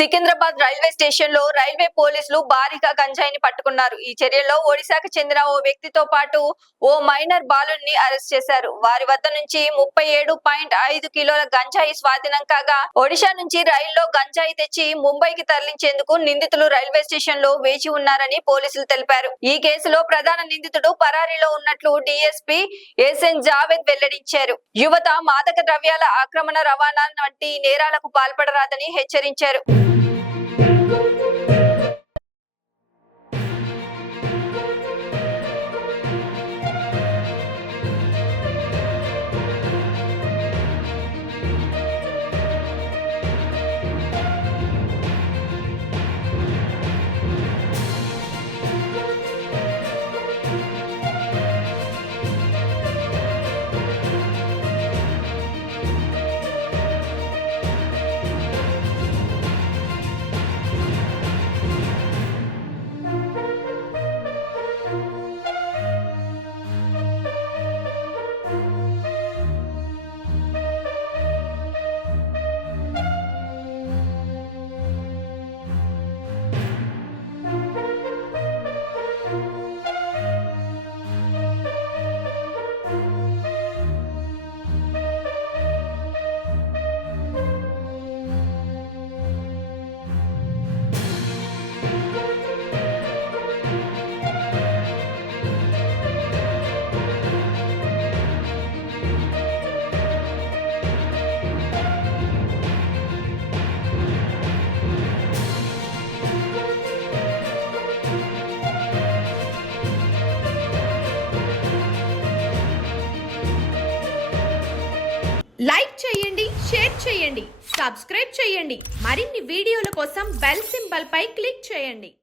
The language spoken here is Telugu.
సికింద్రాబాద్ రైల్వే స్టేషన్ లో రైల్వే పోలీసులు భారీగా గంజాయిని పట్టుకున్నారు. ఈ చర్యల్లో ఒడిశాకు చెందిన ఓ వ్యక్తితో పాటు ఓ మైనర్ బాలుడిని అరెస్ట్ చేశారు. వారి వద్ద నుంచి 37.5 కిలోల గంజాయి స్వాధీనం కాగా, ఒడిశా నుంచి రైల్లో గంజాయి తెచ్చి ముంబైకి తరలించేందుకు నిందితులు రైల్వే స్టేషన్ లో వేచి ఉన్నారని పోలీసులు తెలిపారు. ఈ కేసులో ప్రధాన నిందితుడు పరారీలో ఉన్నట్లు డీఎస్పీ ఎస్ఎన్ జావేద్ వెల్లడించారు. యువత మాదక ద్రవ్యాల ఆక్రమణ, రవాణా వంటి నేరాలకు పాల్పడరాదని హెచ్చరించారు. లైక్ చేయండి, షేర్ చేయండి, సబ్స్క్రైబ్ చేయండి. మరిన్ని వీడియోల కోసం బెల్ సింబల్ పై క్లిక్ చేయండి.